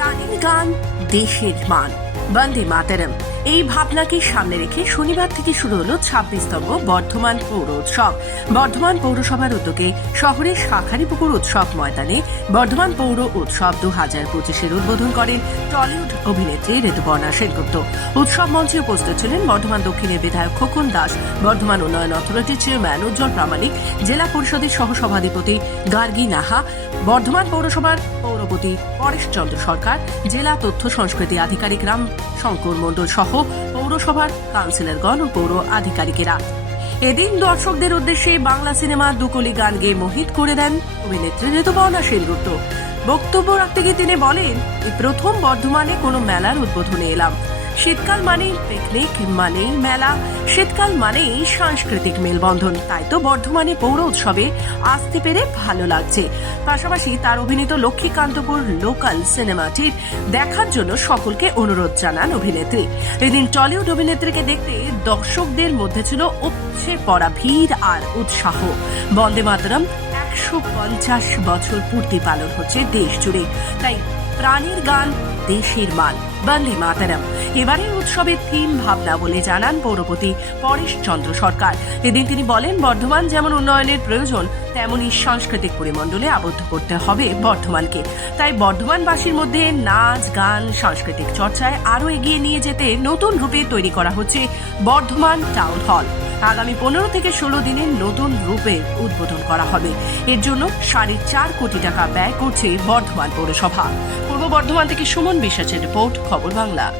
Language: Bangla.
প্রাণীর গান দেশের মান। বন্দে মাতারম। এই ভাবনাকে সামনে রেখে শনিবার থেকে শুরু হলো ছাব্বিশতম বর্ধমান পৌর উৎসব। বর্ধমান পৌরসভার উদ্যোগে শহরের শাখারিপুকুর উৎসব ময়দানে বর্ধমান পৌর উৎসব দু হাজার পঁচিশের উদ্বোধন করেন টলিউড অভিনেত্রী ঋতুপর্ণা সেনগুপ্ত। উৎসব মঞ্চে উপস্থিত ছিলেন বর্ধমান দক্ষিণের বিধায়ক খোকন দাস, বর্ধমান উন্নয়ন অথরিটির চেয়ারম্যান উজ্জ্বল প্রামাণিক, জেলা পরিষদের সহসভাধিপতি গার্গী নাহা, বর্ধমান পৌরসভার পৌরপতি পরেশ চন্দ্র সরকার, জেলা তথ্য সংস্কৃতি আধিকারিক রাম শঙ্কর মণ্ডল সহ পৌরসভার কাউন্সিলরগণ ও পৌর আধিকারিকেরা। এদিন দর্শকদের উদ্দেশ্যে বাংলা সিনেমার দুকলি গান গেয়ে মোহিত করে দেন অভিনেত্রী ঋতুপর্ণা সেনগুপ্ত। বক্তব্য রাখতে গিয়ে তিনি বলেন, এই প্রথম বর্ধমানে কোনো মেলার উদ্বোধনে এলাম। শীতকাল মানেই পিকনিক মানেই মেলা, শীতকাল মানেই সাংস্কৃতিক মেলবন্ধন। তাই তো বর্ধমানে পৌর উৎসবে আসতে পেরে ভালো লাগছে। পাশাপাশি তার অভিনীত লক্ষ্মীকান্তপুর লোকাল সিনেমাটির দেখার জন্য সকলকে অনুরোধ জানান অভিনেত্রী। এদিন টলিউড অভিনেত্রীকে দেখতে দর্শকদের মধ্যে ছিল উপচে পড়া ভিড় আর উৎসাহ। বন্দে মাতরম, একশো পঞ্চাশ বছর পূর্তি পালন হচ্ছে দেশ জুড়ে তাই প্রাণীর গান, দেশের মান বন্দে মাতারাম। এবারের উৎসবের থিম ভাবনা বলে জানান পৌরপতি পরেশ চন্দ্র সরকার। এদিন তিনি বলেন, বর্ধমান যেমন উন্নয়নের প্রয়োজন তেমনই সাংস্কৃতিক পরিমণ্ডলে আবদ্ধ করতে হবে বর্ধমানকে। তাই বর্ধমানবাসীর মধ্যে নাচ, গান, সাংস্কৃতিক চর্চায় আরও এগিয়ে নিয়ে যেতে নতুন রূপে তৈরি করা হচ্ছে বর্ধমান টাউন হল। আগামী পনেরো থেকে ষোলো দিনে নতুন রূপে উদ্বোধন করা হবে। এর জন্য সাড়ে চার কোটি টাকা ব্যয় করছে বর্ধমান পৌরসভা। পূর্ব বর্ধমান থেকে সুমন বিশ্বাসের রিপোর্ট, খবর বাংলা।